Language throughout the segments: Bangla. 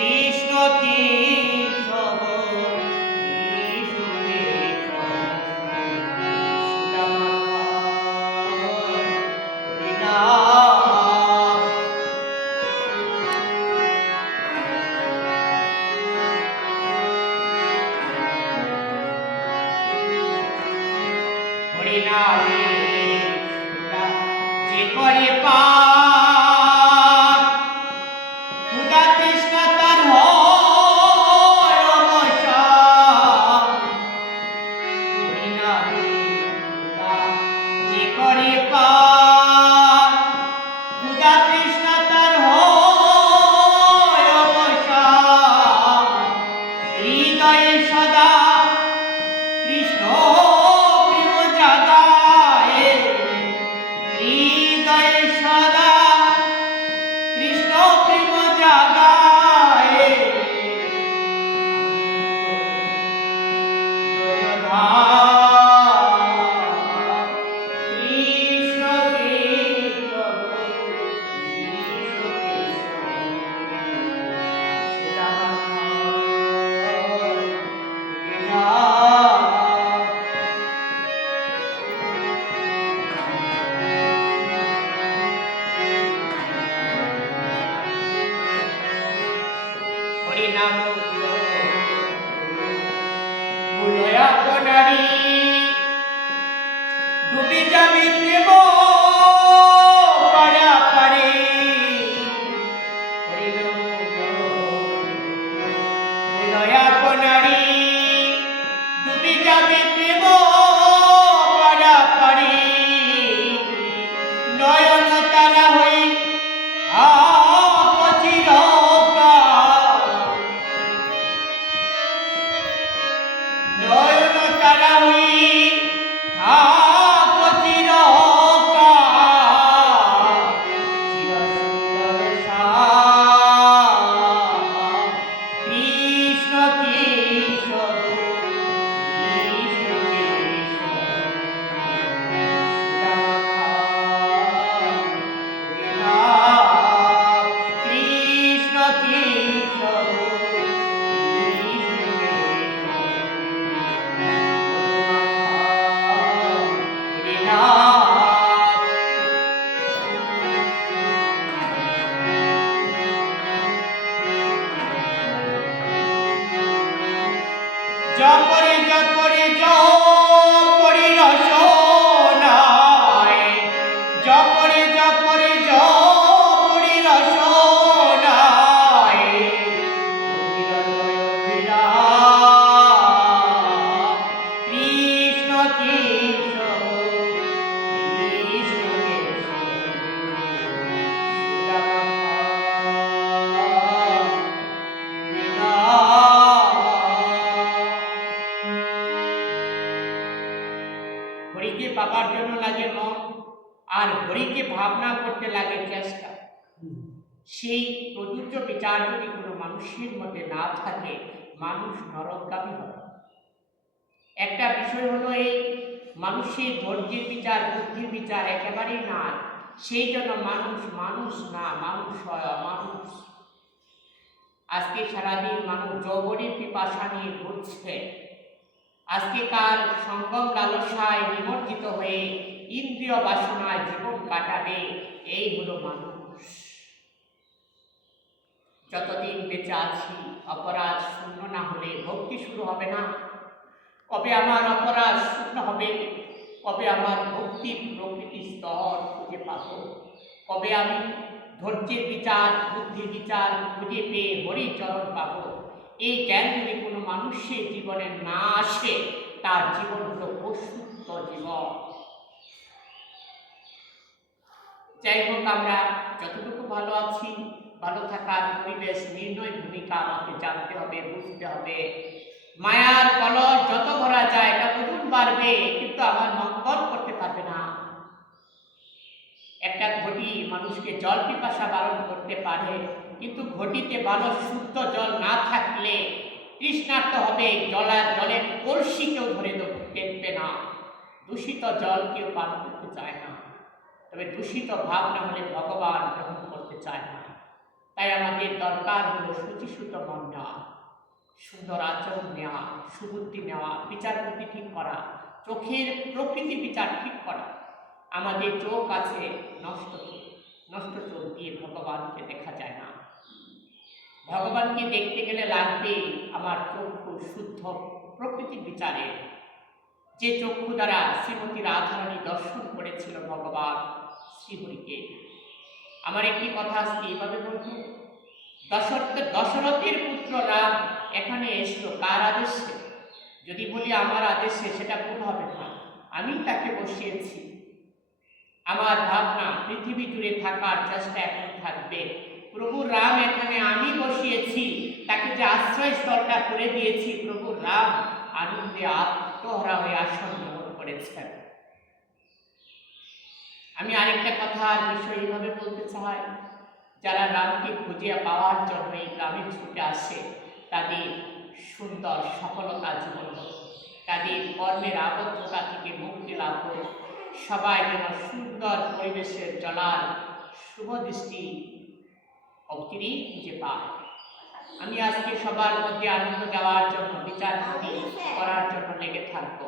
কৃষ্ণ কেশব কৃষ্ণ কেশব সুদামা হরিনাম হরিনামে যে করে পাপ ক্ষুধা তৃষ্ণা তার হয় অবসান। হরিনামে যে করে পাপ ক্ষুধা তৃষ্ণা তার হয় অবসান। হৃদয়ে সদা কৃষ্ণ প্রেম জাগায়, হৃদয়ে সদা কৃষ্ণ প্রেম জাগায়। কৃষ্ণ কেশব কৃষ্ণ হরিনাম ভুলয়া কোনারি ডুবি যাবি প্রেম পারা পারে। হরিনাম ভুলয়া কোনারি ডুবি যাবি প্রেম পারা পারে। নয়ন তারা হই নয়ন তারা হই কৃষ্ণ কেশব কৃষ্ণ কেশব কৃষ্ণ কেশব জপরে জপরে জপরে রসনায়, জপরে জপরে জপরে রসনায়। কৃষ্ণ কেশব কৃষ্ণ হরিকে পাবার জন্য লাগে মন, আর হরিকে ভাবনা করতে লাগে চেষ্টা। সেই প্রযোজ্য বিচার যদি কোনো মানুষের মধ্যে না থাকে, মানুষ নরকগামী হবে। একটা বিষয় হলো এই মানুষের ধৈর্যের বিচার, বুদ্ধির বিচার একেবারেই না। সেই জন্য মানুষ মানুষ না, মানুষ হয় অমানুষ। আজকে সারাদিন মানুষ যৌবনের পিপাসা নিয়ে ঘুরছে। আজকেকার সঙ্গম লালসায় নিমজ্জিত হয়ে ইন্দ্রিয় বাসনায় জীবন কাটাবে, এই হলো মানুষ। যতদিন বেঁচে আছি অপরাধ শূন্য না হলে ভক্তি শুরু হবে না। কবে আমার অপরাধ শূন্য হবে, কবে আমার ভক্তির প্রকৃতি স্তর খুঁজে পাব, কবে আমি ধৈর্যের বিচার, বুদ্ধির বিচার খুঁজে পেয়ে হরিচরণ পাব। এই জ্ঞান যদি কোনো মানুষের জীবনে না আসে, তার জীবন হলো অশুদ্ধ জীবন। যাই হোক, আমরা যতটুকু ভালো আছি, ভালো থাকার পরিবেশ নির্ণয় ভূমিকা আমাকে জানতে হবে, বুঝতে হবে। মায়ার কলস যত ভরা যায় এটা ওজন বাড়বে, কিন্তু আমার মঙ্গল করতে পারবে না। একটা ঘটি মানুষকে জল পিপাসা বারণ করতে পারে, কিন্তু ঘটিতে ভালো শুদ্ধ জল না থাকলে তৃষ্ণার্ত হবে, জলের কলসি কেউ ধরে দেখবে না। দূষিত জল কেউ পান করতে চায় না, তবে দূষিত ভাব না হলে ভগবান গ্রহণ করতে চায় না। তাই আমাদের দরকার হলো শুচিসুত মন নেওয়া, সুন্দর আচরণ নেওয়া, সুবুদ্ধি নেওয়া, বিচার বুদ্ধি ঠিক করা, চোখের প্রকৃতি বিচার ঠিক করা। আমাদের চোখ আছে নষ্ট চোখ, নষ্ট চোখ দিয়ে ভগবানকে দেখা যায় না। ভগবানকে দেখতে গেলে লাগবে আমার চক্ষু শুদ্ধ প্রকৃতি বিচারে, যে চক্ষু দ্বারা শ্রীমতী রাধারানী দর্শন করেছিল ভগবান শ্রীহরিকে। আমার একটি কথা আজকে এইভাবে বলবো, দশরথের পুত্র রাম এখানে এসলো কার আদেশে? যদি বলি আমার আদেশে সেটা ভুল হবে না। আমি তাকে বসিয়েছি। আমার ভাবনা পৃথিবী জুড়ে থাকার চেষ্টা এখন থাকবে। প্রভু রাম এখানে আমি বসিয়েছি, তাকে যে আশ্রয়স্থলটা করে দিয়েছি, প্রভু রাম আনন্দে আত্মহারা হয়ে আসন গ্রহণ করেছেন। আমি আরেকটা কথার বিষয় এইভাবে বলতে চাই, যারা রামকে খুঁজে পাওয়ার জন্য এই গ্রামে ছুটে আসে, তাদের সুন্দর সফলতা জীবন হোক, তাদের কর্মের আবদ্ধতা থেকে মুক্তি লাভ হোক, সবাই যেন সুন্দর পরিবেশের চলার শুভ দৃষ্টি অবতীরই খুঁজে পায়। আমি আজকে সবার মধ্যে আনন্দ দেওয়ার জন্য, বিচার করার জন্য লেগে থাকবো।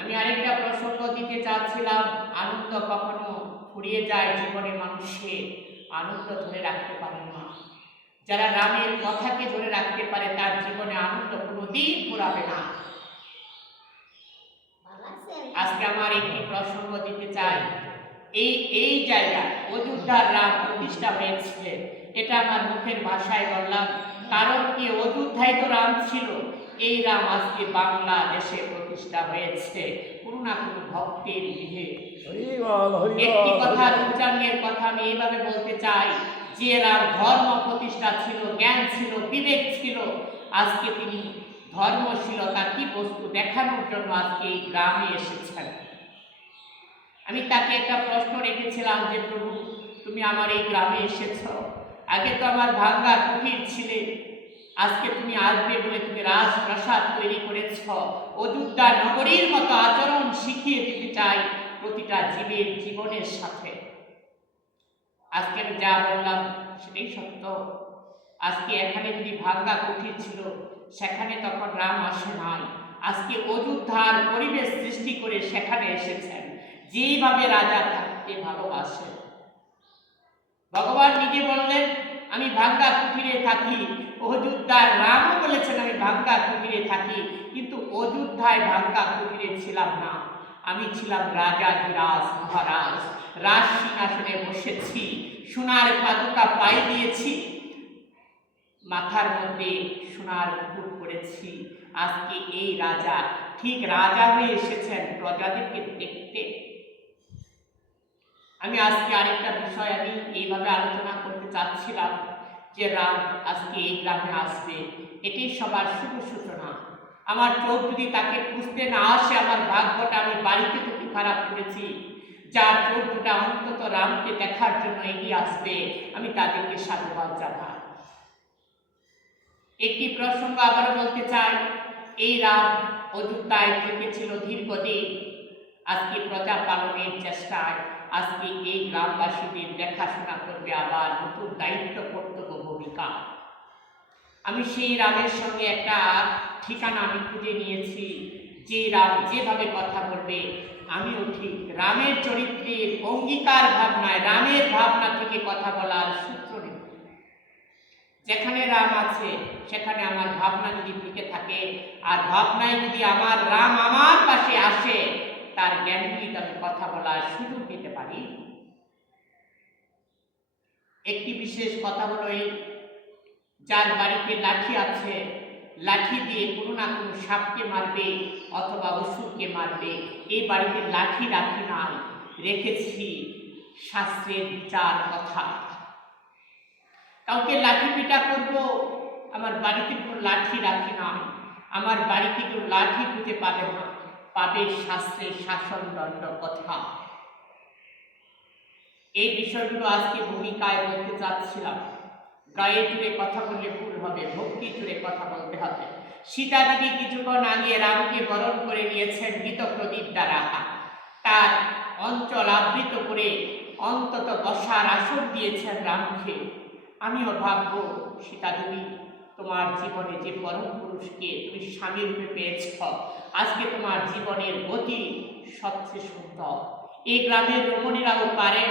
আমি আরেকটা প্রসঙ্গ দিতে চাচ্ছিলাম, আনন্দ কখনো ফুরিয়ে যায় জীবনে, মানুষের আনন্দ ধরে রাখতে পারে না। যারা রামের কথাকে ধরে রাখতে পারে তার জীবনে আনন্দ কোনোদিন ফুরাবে না। আজকে আমার একটি প্রসঙ্গ দিতে চাই, এই জায়গা অযোধ্যার রাম প্রতিষ্ঠা হয়েছে, এটা আমার মুখের ভাষায় বললাম, কারণ কি অযোধ্যায় তো রাম ছিল, এই রাম আজকে বাংলাদেশে প্রতিষ্ঠা হয়েছে কোনো না কোনো ভক্তের গৃহে। একটি কথার উচ্চারণের কথা আমি এইভাবে বলতে চাই, যে রাম ধর্ম প্রতিষ্ঠা ছিল, জ্ঞান ছিল, বিবেক ছিল, আজকে তিনি ধর্মশীলতা কি বস্তু দেখানোর জন্য আজকে এই গ্রামে এসেছেন। আমি তাকে একটা প্রশ্ন রেখেছিলাম যে প্রভু, তুমি আমার এই গ্রামে এসেছ, আগে তো আমার ভাঙ্গা কুটির ছিলে, আজকে তুমি আসবে বলে তুমি রাজপ্রাসাদ তৈরি করেছ, অযোধ্যা নগরীর মতো আচরণ শিখিয়ে দিতে চাই প্রতিটা জীবের জীবনের সাথে। আজকে আমি যা বললাম সেটাই সত্য। আজকে এখানে যদি ভাঙ্গা কুটির ছিল, সেখানে তখন রাম আসে নাই, আজকে অযোধ্যার পরিবেশ সৃষ্টি করে সেখানে এসেছেন, যেভাবে রাজা থাকতে ভালোবাসে। ভগবান নিজে বললেন আমি ভাঙ্গা কুটিরে থাকি, অযোধ্যার রামও বলেছেন আমি ভাঙ্গা কুটিরে থাকি, কিন্তু অযোধ্যায় ভাঙ্গা কুটিরে ছিলাম না, আমি ছিলাম রাজাধিরাজ মহারাজ, রাজ সিংহাসনে বসেছি, সোনার পাদুকা পায়ে দিয়েছি, মাথার মধ্যে সোনার মুকুট পরেছি। আজকে এই রাজা ঠিক রাজা হয়ে এসেছেন প্রজাদেরকে দেখতে। আমি আজকে আরেকটা বিষয় আমি এইভাবে আলোচনা করতে চাচ্ছিলাম যে রাম আজকে এই গ্রামে আসবে, এটাই সবার শুভ সূচনা। আমার চোখ যদি তাকে খুঁজতে না আসে, আমার ভাগ্যটা আমি বাড়িতে থেকে খারাপ করেছি। যার চোখ দুটা অন্তত রামকে দেখার জন্য এগিয়ে আসবে, আমি তাদেরকে সাধুবাদ জানাই। একটি প্রসঙ্গ আবার বলতে চাই, এই রাম অযোধ্যায় থেকেছিল দীর্ঘদিন, আজকে প্রজা পালনের চেষ্টায় আজকে এই গ্রামবাসীদের দেখাশোনা করবে আবার নতুন দায়িত্ব কর্তব্য ভূমিকা। আমি সেই রামের সঙ্গে একটা ঠিকানা আমি খুঁজে নিয়েছি, যে রাম যেভাবে কথা বলবে আমিও ঠিক রামের চরিত্রের অঙ্গীকার ভাবনায়, রামের ভাবনা থেকে কথা বলার সূত্র নেব। যেখানে রাম আছে সেখানে আমার ভাবনা যদি থেকে থাকে, আর ভাবনায় যদি আমার রাম আমার পাশে আসে, তার জ্ঞানগুলিতে আমি কথা বলার সুযোগ দিতে পারি। একটি বিশেষ কথা হলো এই, যার বাড়িতে লাঠি আছে, লাঠি দিয়ে কোনো না কোনো সাপকে মারবে অথবা অসুরকে মারবে, এই বাড়িতে লাঠি রাখি নাই, রেখেছি শাস্ত্রের বিচার কথা। কাউকে লাঠি পিটা করবো, আমার বাড়িতে কোনো লাঠি রাখি না, আমার বাড়িতে কেউ লাঠি খুঁজে পাবে না, পাবে শাস্ত্রের শাসন দণ্ড কথা। এই বিষয়গুলো আজকে ভূমিকায় বলতে চাচ্ছিলাম। গায়ে জুড়ে কথা বললে ভুল হবে, ভক্তি জুড়ে কথা বলতে হবে। সীতা দেবী কিছুক্ষণ আগে রামকে বরণ করে নিয়েছেন মৃত প্রদীপ দ্বারা, তার অঞ্চল আবৃত করে অন্তত বসার আসন দিয়েছেন রামকে। আমিও ভাববো সীতা দেবী, তোমার জীবনে যে পরম পুরুষকে তুমি স্বামী রূপে পেয়েছ, আজকে তোমার জীবনের গতি সবচেয়ে সুন্দর। এই গ্রামের রমণীরাও পারেন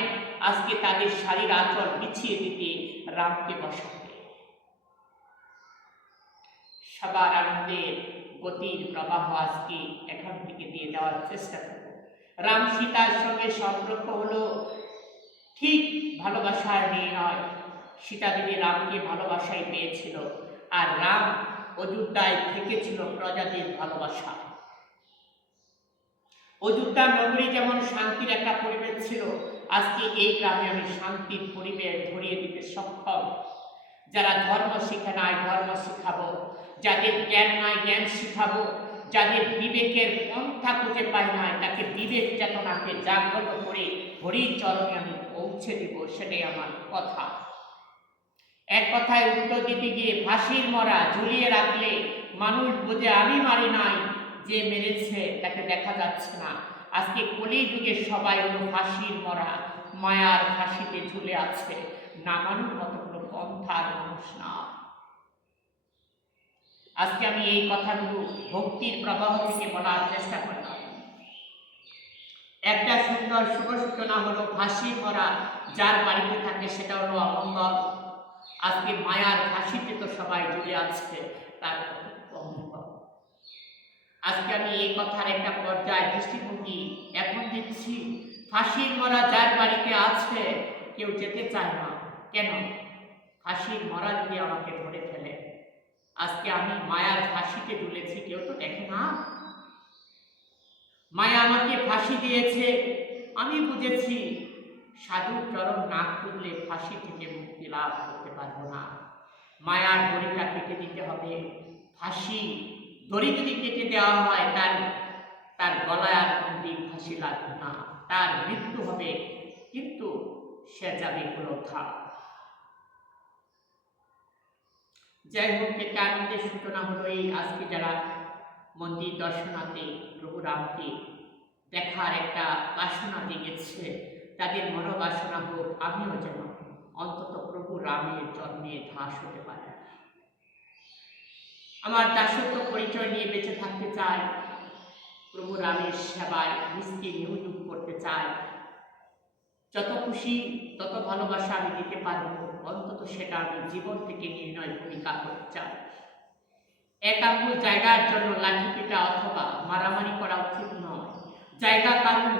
আজকে তাদের শাড়ির আঁচল বিছিয়ে দিতে, রামকে বসাতে। সবার আনন্দের গতির প্রবাহ আজকে এখান থেকে দিয়ে দেওয়ার চেষ্টা করব। রাম সীতার সঙ্গে সম্পর্ক হলো ঠিক ভালোবাসার মেয়ে নয়। সীতা দেবী রামকে ভালোবাসায় পেয়েছিল, আর রাম অযোধ্যায় থেকেছিল প্রজাদের ভালোবাসা। অযোধ্যা নগরী যেমন শান্তির একটা পরিবেশ ছিল, আজকে এই গ্রামে আমি শান্তির পরিবেশ ধরিয়ে দিতে সক্ষম। যারা ধর্ম শিখে নাই ধর্ম শিখাবো, যাদের জ্ঞান নাই জ্ঞান শিখাবো, যাদের বিবেকের পন্থা খুঁজে পায় নাই তাকে বিবেক চেতনাকে জাগ্রত করে হরির চরণে আমি পৌঁছে দিব, সেটাই আমার কথা। এক কথায় উত্তর দিতে গিয়ে ফাঁসির মরা ঝুলিয়ে রাখলে মানুষ বোঝে আমি মারি নাই, যে মেরেছে তাকে দেখা যাচ্ছে না। আজকে কলিযুগে সবাই হলো ফাঁসির মরা, মায়ার ফাঁসিতে ঝুলে আছে, নামানোর মতো কোনো পন্থার মানুষ না। আজকে আমি এই কথাগুলো ভক্তির প্রবাহ থেকে বলার চেষ্টা করলাম। একটা সুন্দর শুভ সূচনা হলো ফাঁসির মরা যার বাড়িতে থাকে সেটা হলো অমঙ্গল। আজকে মায়ার ফাঁসিতে তো সবাই ঝুলে আছে, তার অমঙ্গল। আজকে আমি এই কথার একটা পর্যায় দৃষ্টিভঙ্গি এখন দিচ্ছি। ফাঁসির মরা যার বাড়িতে আছে কেউ যেতে চায় না কেন? ফাঁসির মরা যদি আমাকে ধরে ফেলে, আজকে আমি মায়ার ফাঁসিতে ঝুলেছি, কেউ তো দেখে না। মায়া আমাকে ফাঁসি দিয়েছে, আমি বুঝেছি সাধুর চরণ না খুঁজলে ফাঁসি থেকে মুক্তি লাভ করতে পারবো না। মায়ার দড়িটা কেটে দিতে হবে। ফাঁসি দড়ি যদি কেটে দেওয়া হয় তার গলায় আর কোনদিন ফাঁসি লাগবে না, তার মৃত্যু হবে, কিন্তু সে যাবে কোথা। যাই হোক, একটা আনন্দের সূচনা হলো এই আজকে যারা মন্দির দর্শনাতে প্রভু রামকে দেখার একটা বাসনা জেগেছে, তাদের মনোবাসনা হোক আমিও যেন অন্তত প্রভু রামের জন্মে ধাস হতে পারি। আমার দাসত্ব পরিচয় নিয়ে বেঁচে থাকতে চাই, প্রভু রামের সেবায় নিজকে নিয়োগ করতে চাই। যত খুশি তত ভালোবাসা আমি দিতে পারবো, অন্তত সেটা আমি জীবন থেকে নির্ণয় ভূমিকা করতে চাই। এক আঙ্গুল জায়গার জন্য লাঠি পিটা অথবা মারামারি করা উচিত নয়। জায়গা কারণ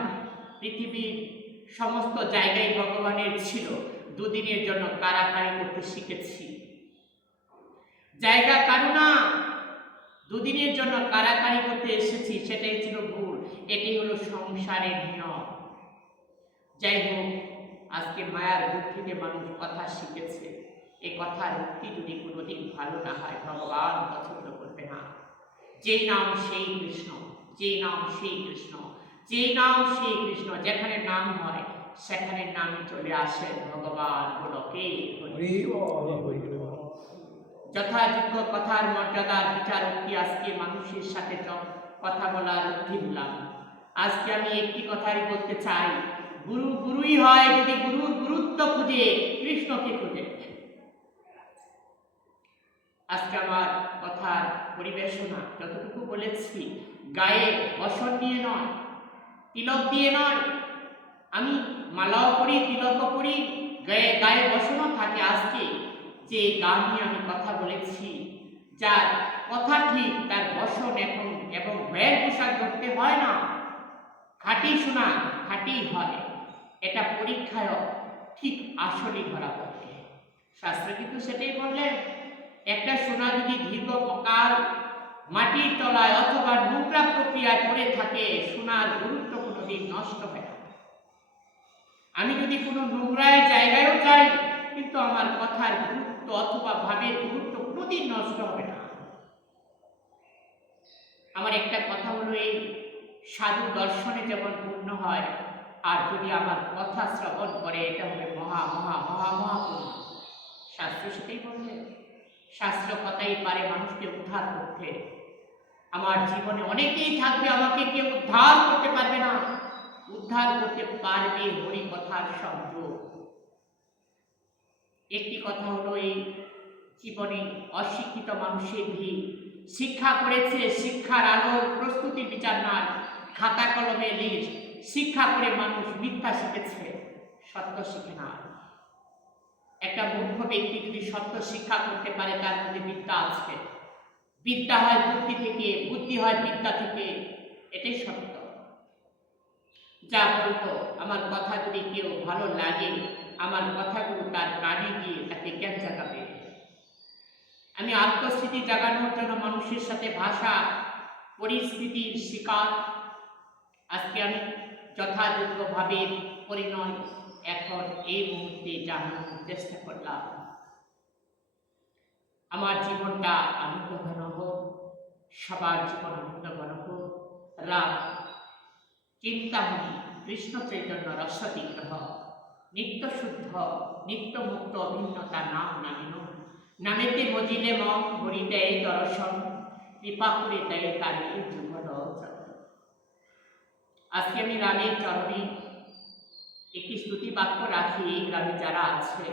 পৃথিবীর সমস্ত জায়গায় ভগবানের ছিল, দুদিনের জন্য কারাকারি করতে শিখেছি। জায়গা কারুনা, দুদিনের জন্য কারাকারি করতে এসেছি, সেটাই ছিল ভুল। এটি হলো সংসারের নিয়ম। যাই হোক, আজকে মায়ার বুক থেকে মানুষ কথা শিখেছে। এই কথার উক্তি যদি কোনোদিন ভালো না হয়, ভগবান পছন্দ করবে না। যে নাম সেই কৃষ্ণ, যে নাম সেই কৃষ্ণ, যে নাম সেই কৃষ্ণ, যেখানে নাম হয় সেখানে নামই চলে আসে ভগবান গোলকে। যথাযোগ্য কথার মর্যাদার বিচার উক্তি আজকে মানুষের সাথে কথা বলার উক্তি দিলাম। আজকে আমি একটি কথাই বলতে চাই, গুরু গুরুই হয় যদি গুরুর গুরুত্ব খুঁজে কৃষ্ণকে খুঁজে। আজকে আমার কথার পরিবেশনা যতটুকু বলেছি, গায়ে বসন নিয়ে নয়, তিলক দিয়ে নয়। আমি মালাও পরি, তিলকও পরি, গায়ে বসনও থাকে। আজকে যে গান নিয়ে আমি কথা বলেছি, যার কথা ঠিক তার বসন এবং ভয়ের পোশাক ধরতে হয় না। খাঁটি শোনা খাঁটি হয়, এটা পরীক্ষায় ঠিক আসলেই ধরা পড়ে। শাস্ত্র কিন্তু সেটাই বললেন, একটা সোনা যদি দীর্ঘকাল মাটির তলায় অথবা নোংরা প্রক্রিয়ায় পড়ে থাকে, সোনার গুরুত্ব কোনোদিন নষ্ট হয় না। আমি যদি কোনো নোংরায় জায়গায়ও যাই, কিন্তু আমার কথার গুরুত্ব অথবা ভাবের গুরুত্ব কোনোদিন নষ্ট হবে না। আমার একটা কথা হলো, এই সাধু দর্শনে যেমন পূর্ণ হয়, আর যদি আমার কথা শ্রবণ করে এটা হবে মহা মহা মহা মহা পূর্ণ। শাস্ত্র সেটাই বললেন, শাস্ত্র কথাই পারে মানুষকে উদ্ধার করতে। আমার জীবনে অনেকেই থাকবে, আমাকে কেউ উদ্ধার করতে পারবে না। উদ্ধার করতে পারবে হরিকথার সংযোগ। একটি কথা হলো, এই জীবনে অশিক্ষিত মানুষের ভিড়। শিক্ষা করেছে শিক্ষার আলোর প্রস্তুতির বিচার নয়, খাতা কলমে লিস্ট। শিক্ষা করে মানুষ মিথ্যা শিখেছে, সত্য শিখে না। একটা মূর্খ ব্যক্তি যদি সত্য শিক্ষা করতে পারে, তার মধ্যে বিদ্যা আছে। বিদ্যা হয় বুদ্ধি থেকে, বুদ্ধি হয় বিদ্যা থেকে, এটাই সত্য। যা বলবো, আমার কথা যদি কেউ ভালো লাগে, আমার কথাগুলো তার কানে গিয়ে তাকে জ্ঞান জাগাবে। আমি আত্মস্থিতি জাগানোর জন্য মানুষের সাথে ভাষা পরিস্থিতির শিকার। আজকে আমি যথাযোগ্যভাবে পরিণয় এখন এই মুহূর্তে জানানোর চেষ্টা করলাম। আমার জীবনটা আনন্দঘন হোক, সবার জীবন আনন্দঘন হোক। রাম চিন্তামণি কৃষ্ণ চৈতন্য রস বিগ্রহ, নিত্য শুদ্ধ নিত্য মুক্ত অভিন্নতা নাম নামিন। নামেতে মজিলে মন হরি দেয় দর্শন, কৃপা করে দেয় তারে যুগল। আজকে আমি রামের চরণে একটি স্তুতি বাক্য রাখি। গ্রামে যারা আছে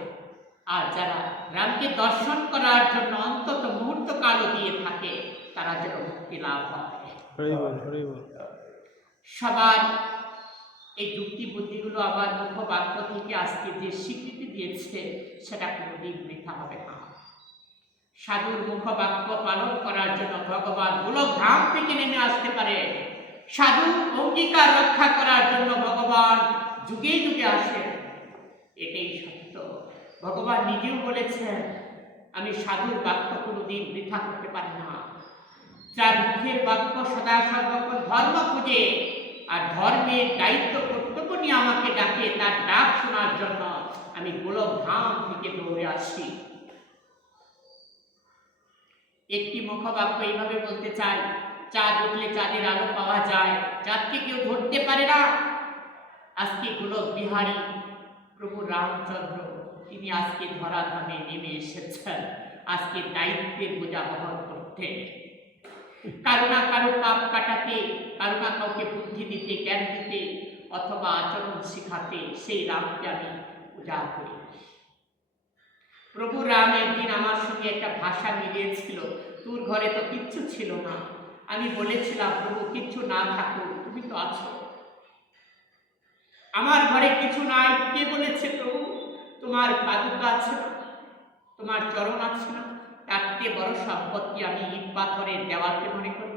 আর যারা রামকে দর্শন করার জন্য অন্তত মুহূর্ত কালও দিয়ে থাকে, তারা যেন মুক্তি লাভ হয়। সবার এই যুক্তি বুদ্ধিগুলো আমার মুখ বাক্য থেকে আজকে যে স্বীকৃতি দিয়েছে, সেটা কোনোদিন বৃথা হবে না। সাধুর মুখ বাক্য পালন করার জন্য ভগবান গোলকধাম থেকে নেমে আসতে পারে। সাধু অঙ্গীকার রক্ষা করার জন্য ভগবান যুগে যুগে আসে, এটাই সত্য। ভগবান নিজেও বলেছেন, আমি সাধুর বাক্য কোনোদিন বৃথা করতে পারি না। যার মুখের বাক্য সদা সর্বক্ষণ ধর্ম খুঁজে আর ধর্মের দায়িত্ব কর্তব্য নিয়ে আমাকে ডাকে, তার ডাক শোনার জন্য আমি গোলকধাম থেকে দৌড়ে আসি। একটি মুখবাক্য এইভাবে বলতে চাই, চাঁদ উঠলে চাঁদের আলো পাওয়া যায়, চাঁদকে কেউ ধরতে পারে না। আজকে গোলক বিহারী প্রভু রামচন্দ্র, তিনি আজকে ধরাধামে নেমে এসেছেন আজকে দায়িত্বের বোঝা বহন করতে, কারো না কারো পাপ কাটাতে, কারো না কাউকে বুদ্ধি দিতে, জ্ঞান দিতে, অথবা আচরণ শিখাতে। সেই রামকে আমি পূজা করি। প্রভু রাম একদিন আমার সঙ্গে একটা ভাষা মিলিয়েছিল, তোর ঘরে তো কিচ্ছু ছিল না। আমি বলেছিলাম, প্রভু কিচ্ছু না থাকুক, তুমি তো আছো। আমার ঘরে কিছু নাই, কে বলেছে প্রভু? তোমার পাদুকা আছে না, তোমার চরণ আছে না? তার চেয়ে বড় সম্পত্তি আমি ইট পাথরের দেওয়ালকে মনে করব,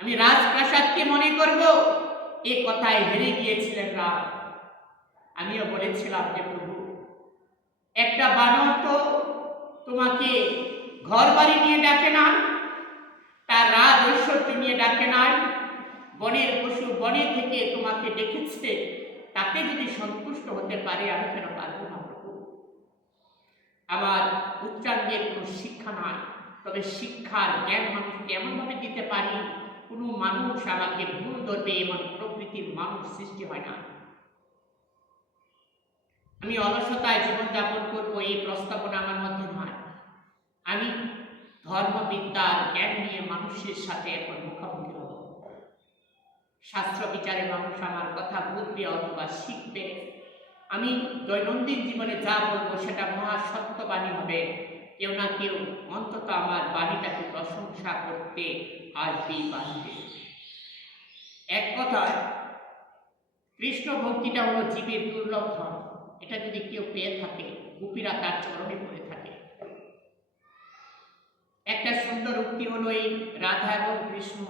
আমি রাজপ্রাসাদকে মনে করব? এ কথায় হেরে গিয়েছিলেন রাম। আমিও বলেছিলাম যে প্রভু, একটা বানর তো তোমাকে ঘর বাড়ি নিয়ে ডাকে না, তার রাজ ঐশ্বর্য নিয়ে ডাকে নাই, বনের পশু বনে থেকে তোমাকে ডেকেছে, তাতে যদি সন্তুষ্ট হতে পারে, আমি কেন পারবো না প্রভু? আমার উচ্চাঙ্গের কোনো শিক্ষা নাই, তবে শিক্ষার জ্ঞান মানুষকে এমনভাবে দিতে পারি, কোনো মানুষ আমাকে ভুল ধরবে এমন প্রকৃতির মানুষ সৃষ্টি হয় না। আমি অলসতায় জীবনযাপন করবো, এই প্রস্তাবনা আমার মধ্যে নয়। আমি ধর্মবিদ্যার জ্ঞান নিয়ে মানুষের সাথে এখন মুখোমুখি হব। শাস্ত্র বিচারে মানুষ আমার কথা বুঝবে অথবা শিখবে। আমি দৈনন্দিন জীবনে যা বলবো সেটা মহা সত্যবাণী হবে। কেউ না কেউ অন্তত আমার বাণীটাকে প্রশংসা করতে আসবেই বাঁচবে। এক কথায় কৃষ্ণ ভক্তিটা হলো জীবের দুর্লভ ধন। এটা যদি কেউ পেয়ে থাকে, গোপীরা তার চরণে পড়ে থাকে। একটা সুন্দর উক্তি হলো এই, রাধা এবং কৃষ্ণ,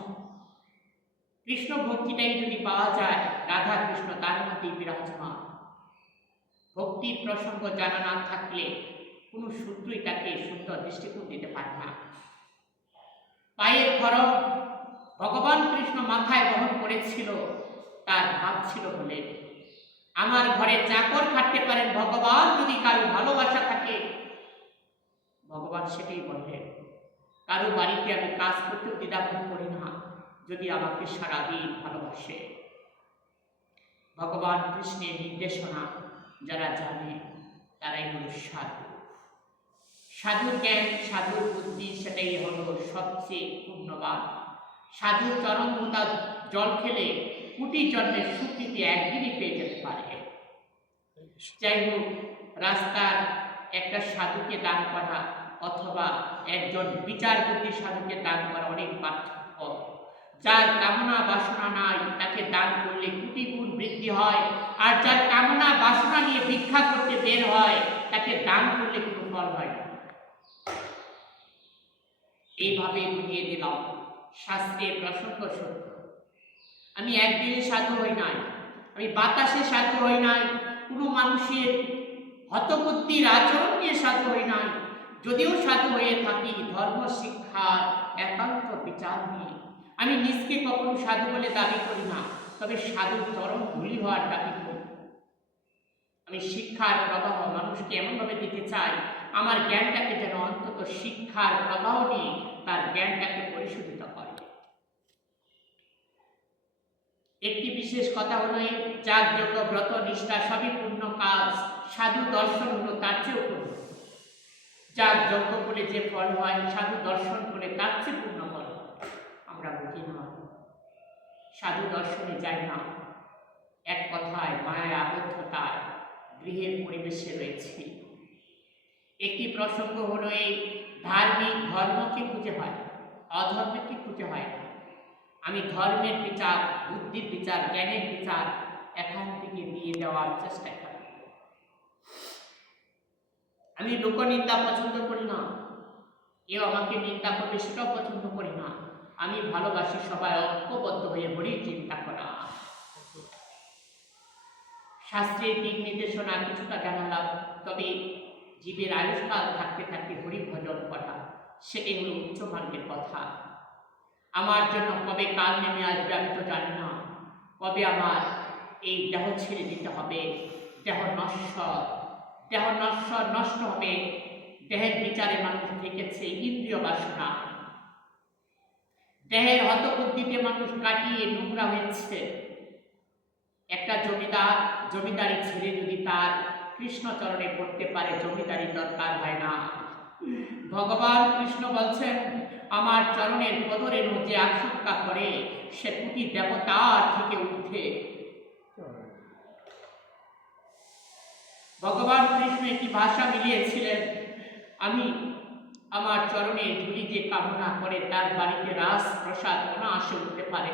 কৃষ্ণ ভক্তিটাই যদি পাওয়া যায়, রাধা কৃষ্ণ তার মধ্যেই বিরাজমান। ভক্তির প্রসঙ্গ জানা না থাকলে কোনো সূত্রই তাকে সুন্দর দৃষ্টিকোণ দিতে পারে না। পায়ের খড়ম ভগবান কৃষ্ণ মাথায় বহন করেছিল, তার ভাব ছিল বলে, আমার ঘরে চাকর খাটতে পারেন ভগবান, যদি কারো ভালোবাসা থাকে, ভগবান সেটাই বললেন। কারো বাড়িতে আমি কাজ করতেও দ্বিধাবোধ করি না, যদি আমাকে সারাদিন ভালোবাসে। ভগবান কৃষ্ণের নির্দেশনা যারা জানে, তারাই হল সাধু। সাধুর জ্ঞান, সাধুর বুদ্ধি, সেটাই হলো সবচেয়ে পূর্ণবান। সাধুর চরণ ধোতা জল খেলে কোটি জন্মের স্বীকৃতি একদিনই পেয়ে যেতে পারে। যাই হোক, রাস্তার একটা সাধুকে দান করা অথবা একজন বিচার বুদ্ধি সাধুকে দান করা অনেক পার্থক্য। যার কামনা বাসনা নাই তাকে দান করলে কোটি গুণ বৃদ্ধি হয়, আর যার কামনা বাসনা নিয়ে ভিক্ষা করতে বের হয় তাকে দান করলে কোনো ফল হয় না। এইভাবে বুঝিয়ে দিলাম শাস্ত্রের প্রসঙ্গ সত্য। আমি একদিনে সাধু হই নাই, আমি বাতাসে সাধু হই নাই, কোনো মানুষের হতবুদ্ধির আচরণ নিয়ে সাধু হই নাই। যদিও সাধু হয়ে থাকি ধর্ম শিক্ষার একান্ত বিচার নিয়ে। আমি নিজকে কখনো সাধু বলে দাবি করি না, তবে সাধুর চরম ধূলি হওয়ার দাবি করি। আমি শিক্ষার প্রবাহ মানুষকে এমনভাবে দিতে চাই, আমার জ্ঞানটাকে যেন অন্তত শিক্ষার প্রবাহ নিয়ে তার জ্ঞানটাকে পরিশোধিত করে। একটি বিশেষ কথা হলো এই, যাগ যজ্ঞ ব্রত নিষ্ঠা সবই পূর্ণ কাজ, সাধু দর্শন হলো তার চেয়েও পূর্ণ। যাগ যজ্ঞ বলে যে ফল হয়, সাধু দর্শন বলে তার চেয়ে পূর্ণ ফল হয়। আমরা বুঝি না, সাধু দর্শনে যাই না, এক কথায় মায়ের আবদ্ধতায় গৃহের পরিবেশে রয়েছে। একটি প্রসঙ্গ হলো এই, ধার্মিক ধর্মকে খুঁজে হয়, অধর্মকে খুঁজে হয় না। আমি ধর্মের বিচার, বুদ্ধির বিচার, জ্ঞানের বিচার এখান থেকে দিয়ে দেওয়ার চেষ্টা করি। আমি লোকনিন্দা পছন্দ করি না, কেউ আমাকে নিন্দা করবে সেটাও পছন্দ করি না। আমি ভালোবাসি সবাই ঐক্যবদ্ধ হয়ে হরির চিন্তা করা। শাস্ত্রের দিক নির্দেশনা কিছুটা জানালাম, তবে জীবের আয়ুষ্কাল থাকতে থাকতে হরি ভজন করা সেটাই হলো উচ্চ মার্গের কথা। আমার জন্য কবে কাল নেমে আসবে আমি তো জানি না, কবে আমার এই দেহ ছেড়ে দিতে হবে। দেহ নশ্বর নষ্ট হবে। দেহের বিচারে মানুষ থেকেছে ইন্দ্রিয় বাসনা, দেহের হতবুদ্ধিতে মানুষ কাটিয়ে নোংরা হয়েছে। একটা জমিদার জমিদারি ছেড়ে যদি তার কৃষ্ণচরণে পড়তে পারে, জমিদারি দরকার হয় না। ভগবান কৃষ্ণ বলছেন, আমার চরণের পদরেণু যে আশঙ্কা করে সে কোটি দেবতার থেকে ঊর্ধ্বে। ভগবান কৃষ্ণ একটি ভাষা মিলিয়েছিলেন, আমি আমার চরণে ধুলি যে কামনা করে তার বাড়িতে রাস প্রসাদ অনায়াসে উঠতে পারে।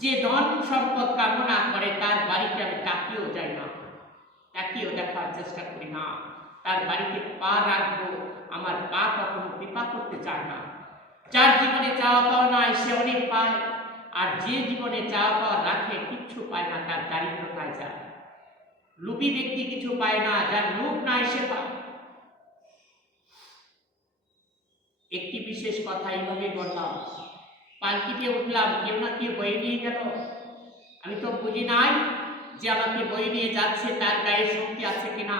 যে ধন সম্পদ কামনা করে তার বাড়িতে আমি তাকিয়েও যাই না, তাকিয়েও দেখার চেষ্টা করি না। তার বাড়িতে পা রাখবো, আমার পা কখনো কৃপা করতে চায় না। যার জীবনে চাওয়া পাওয়া নাই সে অনেক পায়, আর যে জীবনে চাওয়া পাওয়া রাখে কিচ্ছু পায় না, তার দারিদ্রতায় যায়। লোভী ব্যক্তি কিছু পায় না, যার লোভ নাই সে পায়। একটি বিশেষ কথা এইভাবে বললাম, পালকিতে উঠলাম, কেউ না কেউ বয়ে নিয়ে গেল। আমি তো বুঝি নাই যে আমাকে বয়ে নিয়ে যাচ্ছে তার গায়ে শক্তি আছে কিনা।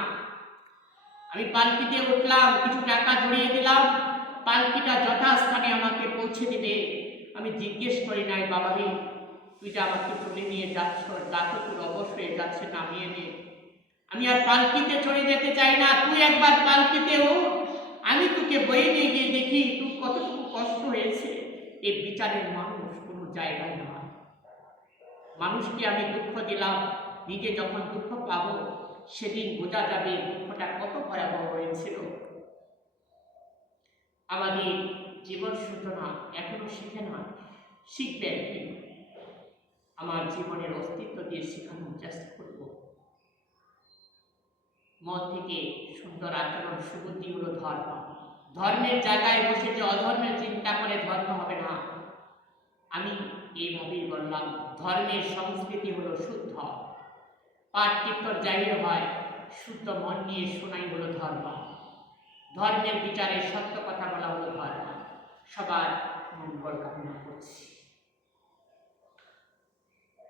আমি পালকিতে উঠলাম, কিছু টাকা ধরিয়ে দিলাম, পালকিটা যথাস্থানে আমাকে পৌঁছে দিবে। আমি জিজ্ঞেস করি নাই, বাবা রে তুই যে আমাকে তুলে নিয়ে যাচ্ছ, তা তো তোর অবশ হয়ে যাচ্ছে, নামিয়ে নে। আমি আর পালকিতে চলে যেতে চাই না, তুই একবার পালকিতে উঠ, আমি তোকে বয়ে নিয়ে গিয়ে দেখি তোর কতটুকু কষ্ট হয়েছে। এই বিচারের মানুষ কোনো জায়গায় নয়। মানুষকে আমি দুঃখ দিলাম, নিজে যখন দুঃখ পাবো সেদিন বোঝা যাবে দুঃখটা কত ভয়াবহ হয়েছিল। আমাদের জীবন সূচনা এখনো শিখে না, শিখবেন কি? আমার জীবনের অস্তিত্ব দিয়ে শেখানোর চেষ্টা করব। মন থেকে সুন্দর আচরণ সুবুদ্ধি হলো ধর্ম। ধর্মের জায়গায় বসে যে অধর্মের চিন্তা করে ধর্ম হবে না। আমি এইভাবেই বললাম, ধর্মের সংস্কৃতি হলো শুদ্ধ, পাঠ কীর্তন জাহির হয়, শুদ্ধ মন নিয়ে শোনাই হলো ধর্ম। ধর্মের বিচারে সত্য কথা বলা হলো ধর্ম।